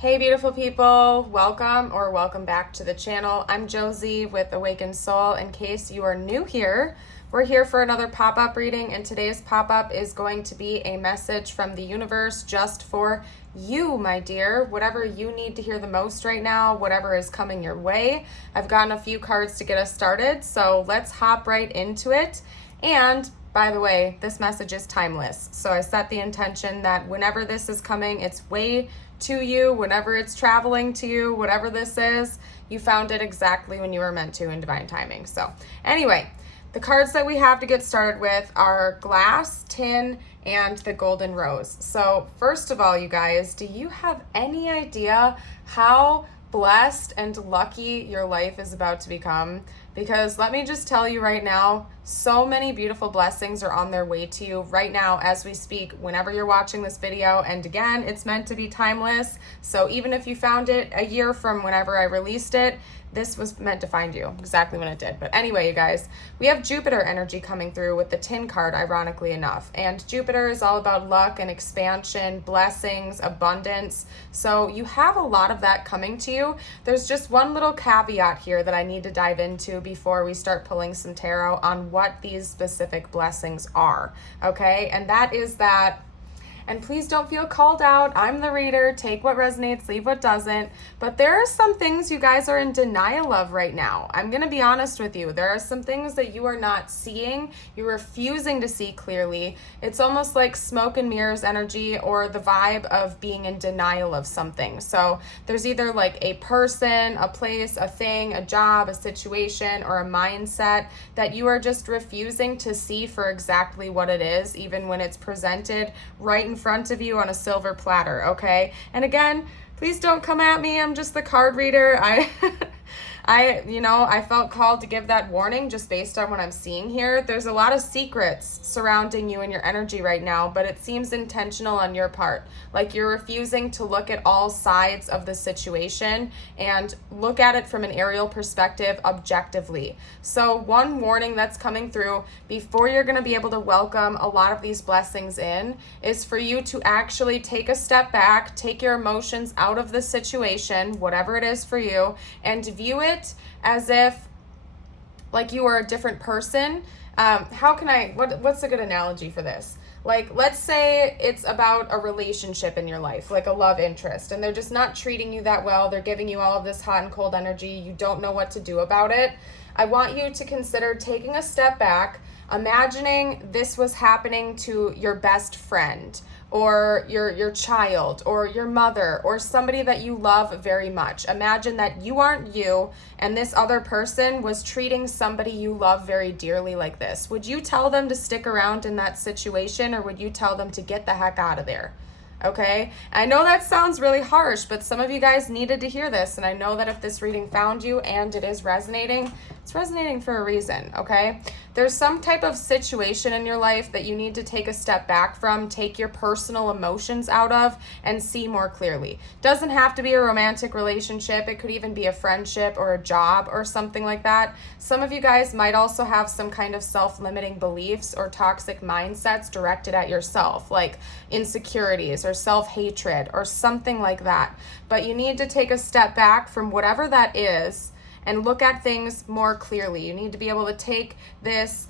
Hey beautiful people, welcome back to the channel. I'm Josie with Awakened Soul. In case you are new here, we're here for another pop-up reading, and today's pop-up is going to be a message from the universe just for you, my dear. Whatever you need to hear the most right now, whatever is coming your way. I've gotten a few cards to get us started, so let's hop right into it. And by the way, this message is timeless. So I set the intention that whenever this is coming its way to you, whenever it's traveling to you, whatever this is, you found it exactly when you were meant to in divine timing. So anyway, the cards that we have to get started with are glass, tin, and the golden rose. So first of all, you guys, do you have any idea how blessed and lucky your life is about to become? Because let me just tell you right now, so many beautiful blessings are on their way to you right now as we speak, whenever you're watching this video. And again, it's meant to be timeless. So even if you found it a year from whenever I released it, this was meant to find you exactly when it did. But anyway, you guys, we have Jupiter energy coming through with the tin card, ironically enough. And Jupiter is all about luck and expansion, blessings, abundance. So you have a lot of that coming to you. There's just one little caveat here that I need to dive into before we start pulling some tarot on what these specific blessings are, okay? And that is that, and please don't feel called out. I'm the reader. Take what resonates, leave what doesn't. But there are some things you guys are in denial of right now. I'm going to be honest with you. There are some things that you are not seeing. You're refusing to see clearly. It's almost like smoke and mirrors energy, or the vibe of being in denial of something. So there's either like a person, a place, a thing, a job, a situation, or a mindset that you are just refusing to see for exactly what it is, even when it's presented right in front of you on a silver platter, okay? And again, please don't come at me. I'm just the card reader. I felt called to give that warning just based on what I'm seeing here. There's a lot of secrets surrounding you and your energy right now, but it seems intentional on your part. Like you're refusing to look at all sides of the situation and look at it from an aerial perspective objectively. So one warning that's coming through before you're going to be able to welcome a lot of these blessings in is for you to actually take a step back, take your emotions out of the situation, whatever it is for you, and view it as if like you are a different person. What's a good analogy for this? Like, let's say it's about a relationship in your life, like a love interest, and they're just not treating you that well. They're giving you all of this hot and cold energy. You don't know what to do about it. I want you to consider taking a step back, imagining this was happening to your best friend, or your child, or your mother, or somebody that you love very much. Imagine that you aren't you, and this other person was treating somebody you love very dearly like this. Would you tell them to stick around in that situation, or would you tell them to get the heck out of there? Okay, I know that sounds really harsh, but some of you guys needed to hear this, and I know that if this reading found you and it is resonating, it's resonating for a reason, okay? There's some type of situation in your life that you need to take a step back from, take your personal emotions out of, and see more clearly. Doesn't have to be a romantic relationship. It could even be a friendship or a job or something like that. Some of you guys might also have some kind of self-limiting beliefs or toxic mindsets directed at yourself, like insecurities or self-hatred or something like that. But you need to take a step back from whatever that is and look at things more clearly. You need to be able to take this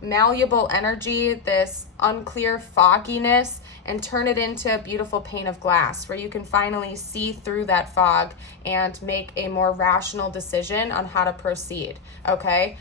malleable energy, this unclear fogginess, and turn it into a beautiful pane of glass where you can finally see through that fog and make a more rational decision on how to proceed, okay?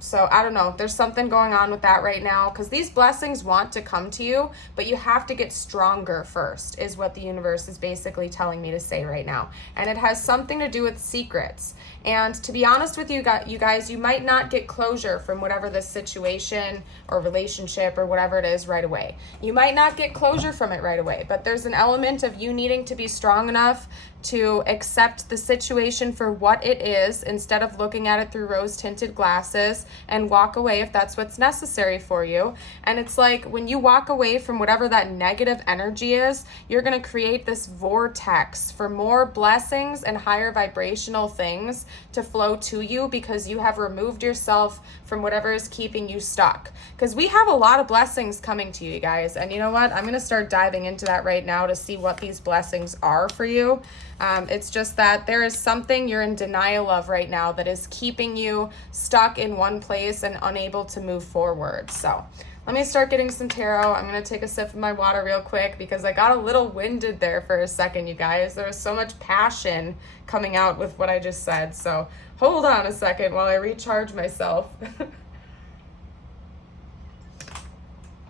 So I don't know, there's something going on with that right now, because these blessings want to come to you, but you have to get stronger first, is what the universe is basically telling me to say right now. And it has something to do with secrets. And to be honest with you guys, you might not get closure from whatever this situation or relationship or whatever it is right away. You might not get closure from it right away, but there's an element of you needing to be strong enough to accept the situation for what it is instead of looking at it through rose-tinted glasses, and walk away if that's what's necessary for you. And it's like when you walk away from whatever that negative energy is, you're going to create this vortex for more blessings and higher vibrational things to flow to you, because you have removed yourself from whatever is keeping you stuck. Because we have a lot of blessings coming to you guys. And you know what? I'm going to start diving into that right now to see what these blessings are for you. It's just that there is something you're in denial of right now that is keeping you stuck in one place and unable to move forward. So let me start getting some tarot. I'm going to take a sip of my water real quick because I got a little winded there for a second, you guys. There was so much passion coming out with what I just said. So hold on a second while I recharge myself.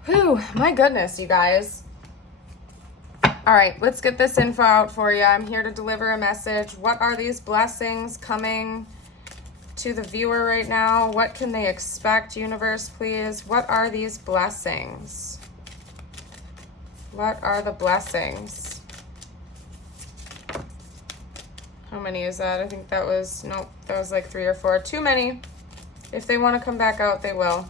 Whew, my goodness, you guys. All right, let's get this info out for you. I'm here to deliver a message. What are these blessings coming to the viewer right now? What can they expect, universe, please? What are these blessings? What are the blessings? How many is that? I think that was, nope, that was like 3 or 4. Too many. If they want to come back out, they will.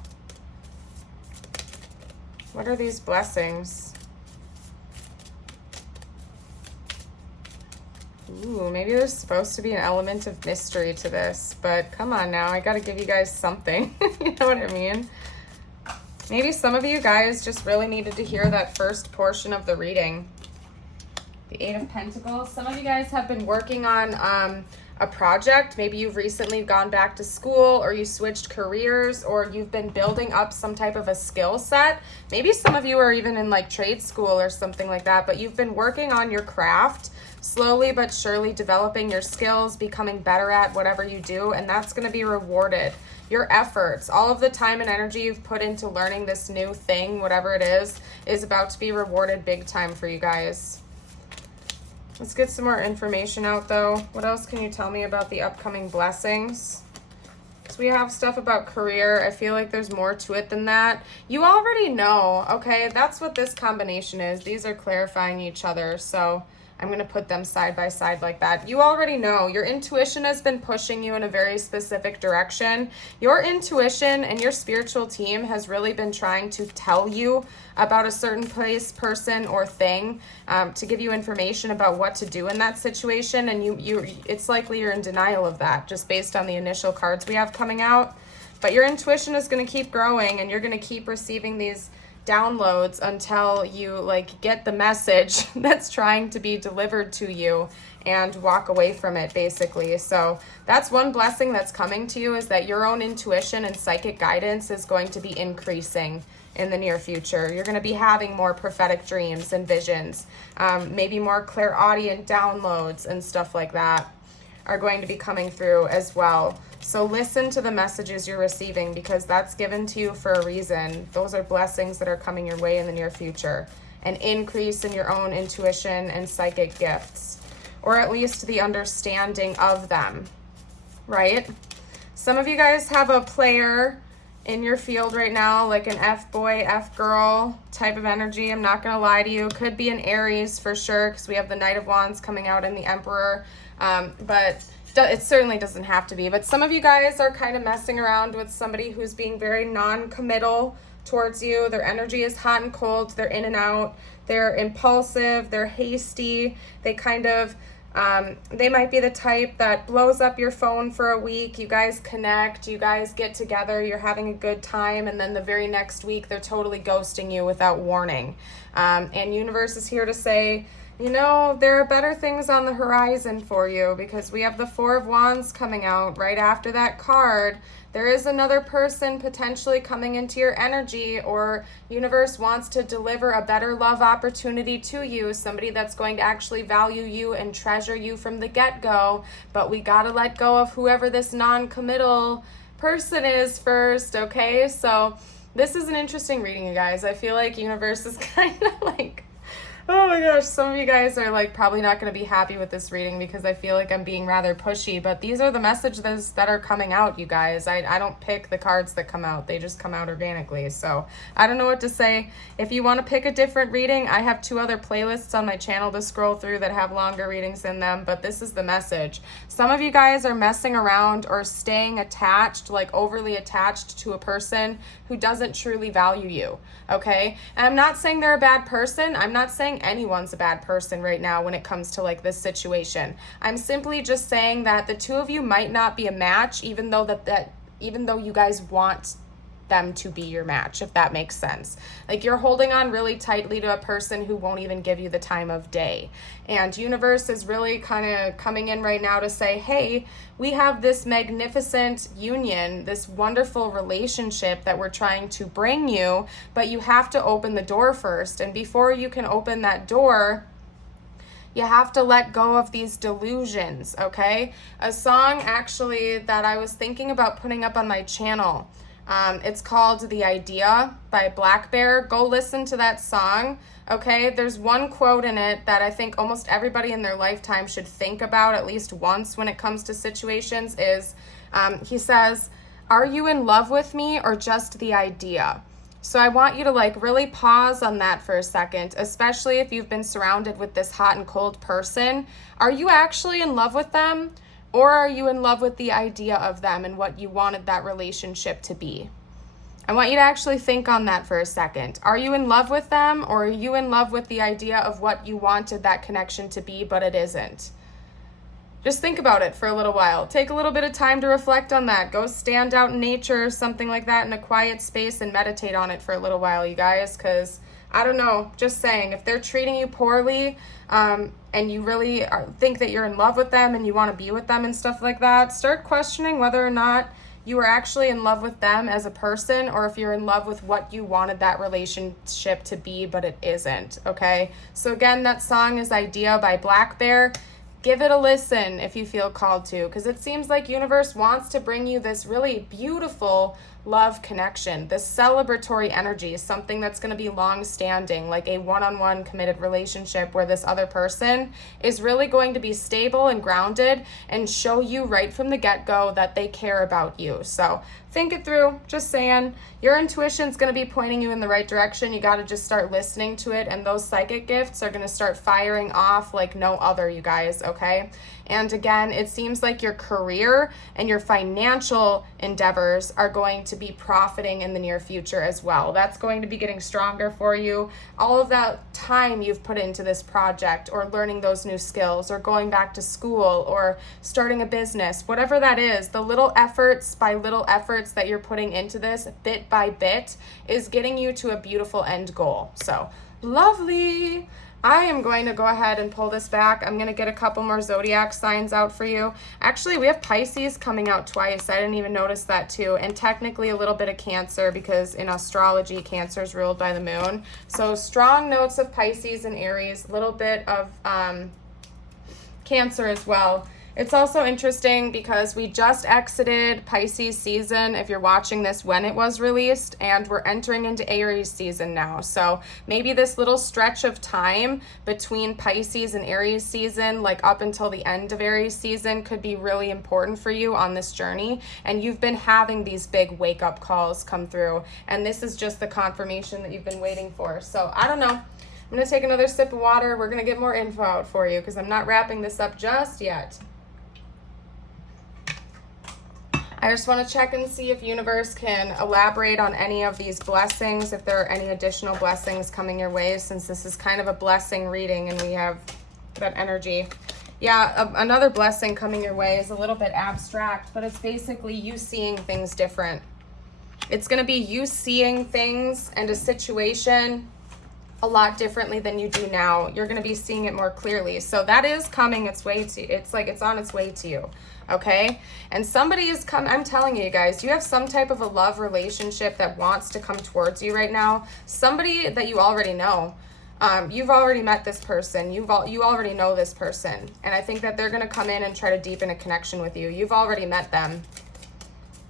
What are these blessings? Ooh, maybe there's supposed to be an element of mystery to this, but come on now, I gotta give you guys something. You know what I mean? Maybe some of you guys just really needed to hear that first portion of the reading. The 8 of Pentacles. Some of you guys have been working on a project. Maybe you've recently gone back to school, or you switched careers, or you've been building up some type of a skill set. Maybe some of you are even in like trade school or something like that, but you've been working on your craft, slowly but surely developing your skills, becoming better at whatever you do, and that's going to be rewarded. Your efforts, all of the time and energy you've put into learning this new thing, whatever it is about to be rewarded big time for you guys. Let's get some more information out though. What else can you tell me about the upcoming blessings? So we have stuff about career. I feel like there's more to it than that. You already know, okay? That's what this combination is. These are clarifying each other, so I'm going to put them side by side like that. You already know. Your intuition has been pushing you in a very specific direction. Your intuition and your spiritual team has really been trying to tell you about a certain place, person, or thing, to give you information about what to do in that situation. And it's likely you're in denial of that just based on the initial cards we have coming out. But your intuition is going to keep growing, and you're going to keep receiving these downloads until you like get the message that's trying to be delivered to you and walk away from it, basically. So that's one blessing that's coming to you, is that your own intuition and psychic guidance is going to be increasing in the near future. You're going to be having more prophetic dreams and visions, maybe more clairaudient downloads and stuff like that are going to be coming through as well. So listen to the messages you're receiving, because that's given to you for a reason. Those are blessings that are coming your way in the near future. An increase in your own intuition and psychic gifts, or at least the understanding of them, right? Some of you guys have a player in your field right now, like an F-boy, F-girl type of energy. I'm not going to lie to you. Could be an Aries for sure, because we have the Knight of Wands coming out and the Emperor. But it certainly doesn't have to be. But some of you guys are kind of messing around with somebody who's being very non-committal towards you. Their energy is hot and cold. They're in and out. They're impulsive. They're hasty. They kind of, they might be the type that blows up your phone for a week. You guys connect. You guys get together. You're having a good time. And then the very next week, they're totally ghosting you without warning. And universe is here to say, you know, there are better things on the horizon for you, because we have the 4 of Wands coming out right after that card. There is another person potentially coming into your energy, or universe wants to deliver a better love opportunity to you, somebody that's going to actually value you and treasure you from the get-go. But we got to let go of whoever this non-committal person is first, okay? So this is an interesting reading, you guys. I feel like universe is kind of like, Oh my gosh, some of you guys are like probably not going to be happy with this reading because I feel like I'm being rather pushy, but these are the messages that are coming out, you guys. I don't pick the cards that come out. They just come out organically. So I don't know what to say. If you want to pick a different reading, I have 2 other playlists on my channel to scroll through that have longer readings in them, but this is the message. Some of you guys are messing around or staying attached, like overly attached to a person who doesn't truly value you, okay? And I'm not saying they're a bad person. I'm not saying anyone's a bad person right now when it comes to like this situation. I'm simply just saying that the 2 of you might not be a match, even though even though you guys want them to be your match, if that makes sense. Like you're holding on really tightly to a person who won't even give you the time of day. And universe is really kind of coming in right now to say, hey, we have this magnificent union, this wonderful relationship that we're trying to bring you, but you have to open the door first. And before you can open that door, you have to let go of these delusions, okay? A song actually that I was thinking about putting up on my channel, it's called The Idea by Black Bear. Go listen to that song, okay? There's one quote in it that I think almost everybody in their lifetime should think about at least once when it comes to situations is, he says, "Are you in love with me or just the idea?" So I want you to like really pause on that for a second, especially if you've been surrounded with this hot and cold person. Are you actually in love with them? Or are you in love with the idea of them and what you wanted that relationship to be? I want you to actually think on that for a second. Are you in love with them, or are you in love with the idea of what you wanted that connection to be, but it isn't? Just think about it for a little while. Take a little bit of time to reflect on that. Go stand out in nature or something like that in a quiet space and meditate on it for a little while, you guys, because I don't know, just saying, if they're treating you poorly, and you really think that you're in love with them and you want to be with them and stuff like that, start questioning whether or not you are actually in love with them as a person, or if you're in love with what you wanted that relationship to be, but it isn't, okay? So again, that song is Idea by Black Bear. Give it a listen if you feel called to, because it seems like universe wants to bring you this really beautiful love connection, this celebratory energy, something that's going to be long-standing, like a one-on-one committed relationship where this other person is really going to be stable and grounded and show you right from the get-go that they care about you. So think it through. Just saying, your intuition's going to be pointing you in the right direction. You got to just start listening to it, and those psychic gifts are going to start firing off like no other, you guys, okay? And again, it seems like your career and your financial endeavors are going to be profiting in the near future as well. That's going to be getting stronger for you. All of that time you've put into this project, or learning those new skills, or going back to school, or starting a business, whatever that is, the little efforts by little efforts that you're putting into this bit by bit is getting you to a beautiful end goal. So lovely. I am going to go ahead and pull this back. I'm going to get a couple more Zodiac signs out for you. Actually, we have Pisces coming out twice. I didn't even notice that too. And technically a little bit of Cancer, because in astrology, Cancer is ruled by the moon. So strong notes of Pisces and Aries, a little bit of Cancer as well. It's also interesting because we just exited Pisces season, if you're watching this when it was released, and we're entering into Aries season now. So maybe this little stretch of time between Pisces and Aries season, like up until the end of Aries season, could be really important for you on this journey. And you've been having these big wake-up calls come through, and this is just the confirmation that you've been waiting for. So I don't know. I'm going to take another sip of water. We're going to get more info out for you because I'm not wrapping this up just yet. I just want to check and see if universe can elaborate on any of these blessings, if there are any additional blessings coming your way, since this is kind of a blessing reading and we have that energy. Yeah, another blessing coming your way is a little bit abstract, but it's basically you seeing things different. It's going to be you seeing things and a situation a lot differently than you do now. You're going to be seeing it more clearly. So that is coming its way to you. It's like it's on its way to you. Okay? And somebody is I'm telling you guys, you have some type of a love relationship that wants to come towards you right now. Somebody that you already know. You've already met this person. You already know this person. And I think that they're going to come in and try to deepen a connection with you. You've already met them.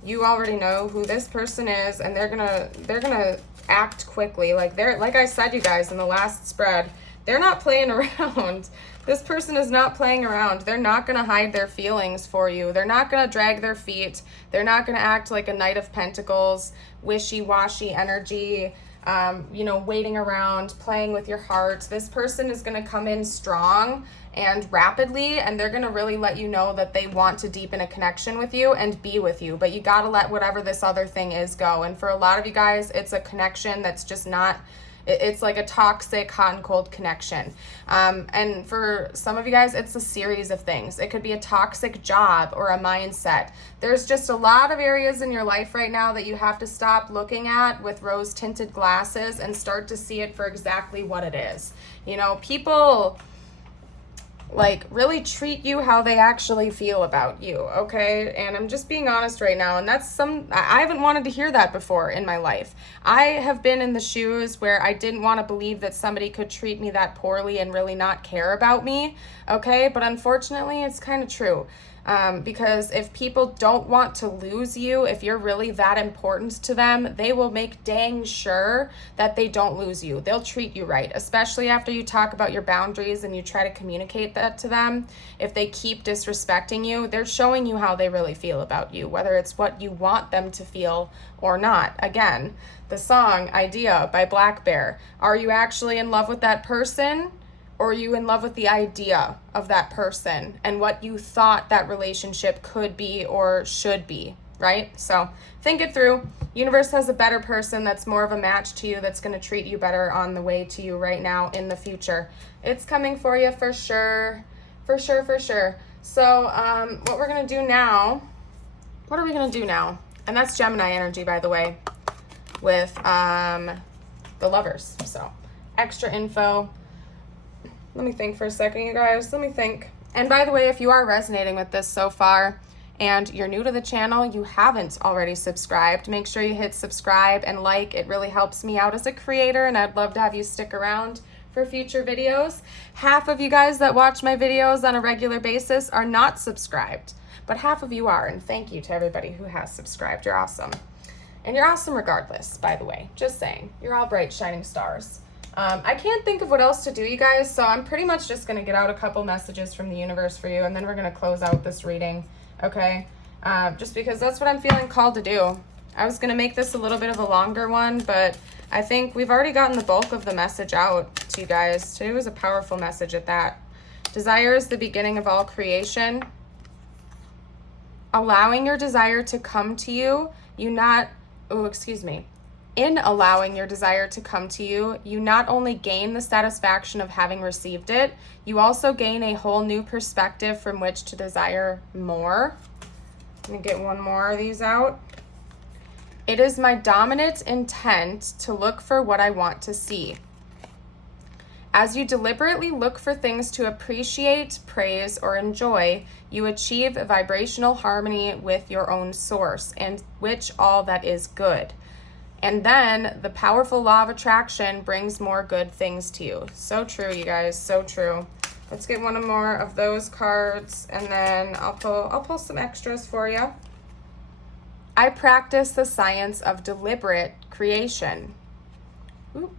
You already know who this person is, and they're going to act quickly. Like I said, you guys, in the last spread, They're not playing around. This person is not playing around. They're not going to hide their feelings for you. They're not going to drag their feet. They're not going to act like a Knight of Pentacles, wishy-washy energy, waiting around, playing with your heart. This person is going to come in strong and rapidly, and they're going to really let you know that they want to deepen a connection with you and be with you. But you got to let whatever this other thing is go. And for a lot of you guys, it's a connection that's just not, it's like a toxic hot and cold connection. And for some of you guys, it's a series of things. It could be a toxic job or a mindset. There's just a lot of areas in your life right now that you have to stop looking at with rose-tinted glasses and start to see it for exactly what it is. People like really treat you how they actually feel about you, okay? And I'm just being honest right now, and I haven't wanted to hear that before in my life. I have been in the shoes where I didn't want to believe that somebody could treat me that poorly and really not care about me, okay? But unfortunately, it's kind of true. Because if people don't want to lose you, if you're really that important to them, they will make dang sure that they don't lose you. They'll treat you right, especially after you talk about your boundaries and you try to communicate that to them. If they keep disrespecting you, they're showing you how they really feel about you, whether it's what you want them to feel or not. Again, the song Idea by Black Bear. Are you actually in love with that person? Or are you in love with the idea of that person and what you thought that relationship could be or should be, right? So think it through. Universe has a better person that's more of a match to you, that's going to treat you better on the way to you right now in the future. It's coming for you for sure. For sure, for sure. So what we're going to do now, what are we going to do now? And that's Gemini energy, by the way, with the Lovers. So extra info. Let me think for a second, you guys. Let me think. And by the way, if you are resonating with this so far and you're new to the channel, you haven't already subscribed, make sure you hit subscribe and like. It really helps me out as a creator, and I'd love to have you stick around for future videos. Half of you guys that watch my videos on a regular basis are not subscribed, but half of you are, and thank you to everybody who has subscribed. You're awesome. And you're awesome regardless, by the way. Just saying. You're all bright, shining stars. I can't think of what else to do, you guys, so I'm pretty much just going to get out a couple messages from the universe for you, and then we're going to close out this reading, okay? Just because that's what I'm feeling called to do. I was going to make this a little bit of a longer one, but I think we've already gotten the bulk of the message out to you guys. Today was a powerful message at that. Desire is the beginning of all creation. Allowing your desire to come to you, in allowing your desire to come to you, you not only gain the satisfaction of having received it, you also gain a whole new perspective from which to desire more. Let me get one more of these out. It is my dominant intent to look for what I want to see. As you deliberately look for things to appreciate, praise, or enjoy, you achieve a vibrational harmony with your own source, and which all that is good. And then the powerful law of attraction brings more good things to you. So true, you guys, so true. Let's get one more of those cards, and then I'll pull some extras for you. I practice the science of deliberate creation. Ooh.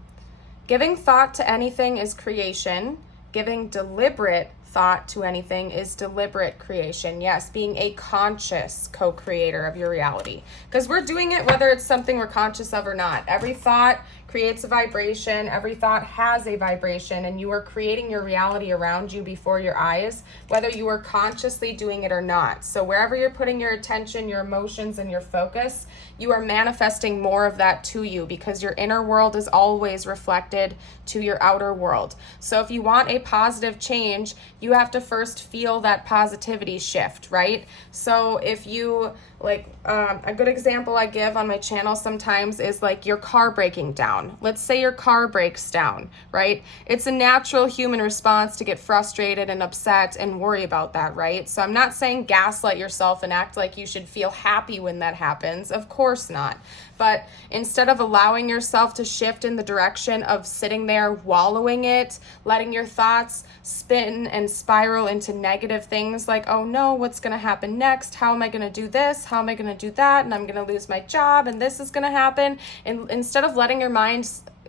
Giving thought to anything is creation. Giving deliberate thought to anything is deliberate creation. Yes, being a conscious co-creator of your reality. Because we're doing it whether it's something we're conscious of or not. Every thought creates a vibration. Every thought has a vibration, and you are creating your reality around you before your eyes, whether you are consciously doing it or not. So wherever you're putting your attention, your emotions, and your focus, you are manifesting more of that to you, because your inner world is always reflected to your outer world. So if you want a positive change, you have to first feel that positivity shift, right? So if you, like, a good example I give on my channel sometimes is like your car breaking down. Let's say your car breaks down, right? It's a natural human response to get frustrated and upset and worry about that, right? So I'm not saying gaslight yourself and act like you should feel happy when that happens. Of course not. But instead of allowing yourself to shift in the direction of sitting there wallowing it, letting your thoughts spin and spiral into negative things like, oh no, what's going to happen next? How am I going to do this? How am I going to do that? And I'm going to lose my job, and this is going to happen. And instead of letting your mind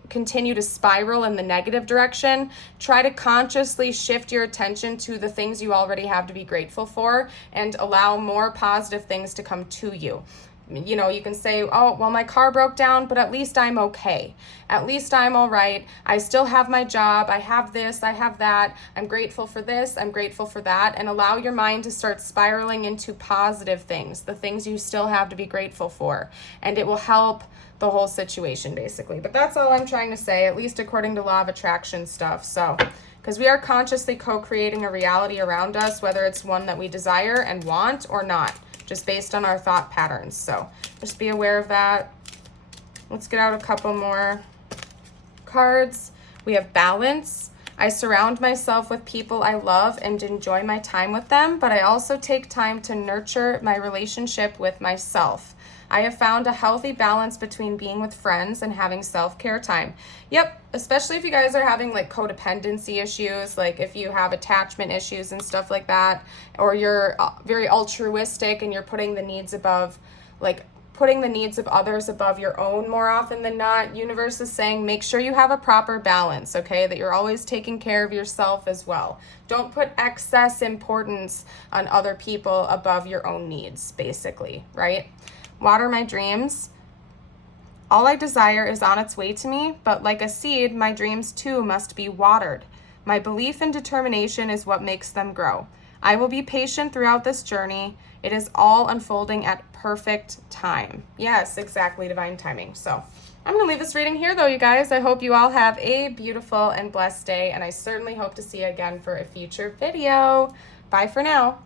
continue to spiral in the negative direction, try to consciously shift your attention to the things you already have to be grateful for and allow more positive things to come to you. You know, you can say, oh, well, my car broke down, but at least I'm okay. At least I'm all right. I still have my job. I have this, I have that. I'm grateful for this. I'm grateful for that. And allow your mind to start spiraling into positive things, the things you still have to be grateful for. And it will help the whole situation, basically. But that's all I'm trying to say, at least according to law of attraction stuff. So, because we are consciously co-creating a reality around us, whether it's one that we desire and want or not, just based on our thought patterns. So just be aware of that. Let's get out a couple more cards. We have balance. I surround myself with people I love and enjoy my time with them, but I also take time to nurture my relationship with myself. I have found a healthy balance between being with friends and having self-care time. Yep, especially if you guys are having like codependency issues, like if you have attachment issues and stuff like that, or you're very altruistic and you're putting the needs of others above your own more often than not. Universe is saying make sure you have a proper balance, okay? That you're always taking care of yourself as well. Don't put excess importance on other people above your own needs, basically, right? Water my dreams. All I desire is on its way to me, but like a seed, my dreams too must be watered. My belief and determination is what makes them grow. I will be patient throughout this journey. It is all unfolding at perfect time. Yes, exactly, divine timing. So I'm going to leave this reading here, though, you guys. I hope you all have a beautiful and blessed day, and I certainly hope to see you again for a future video. Bye for now.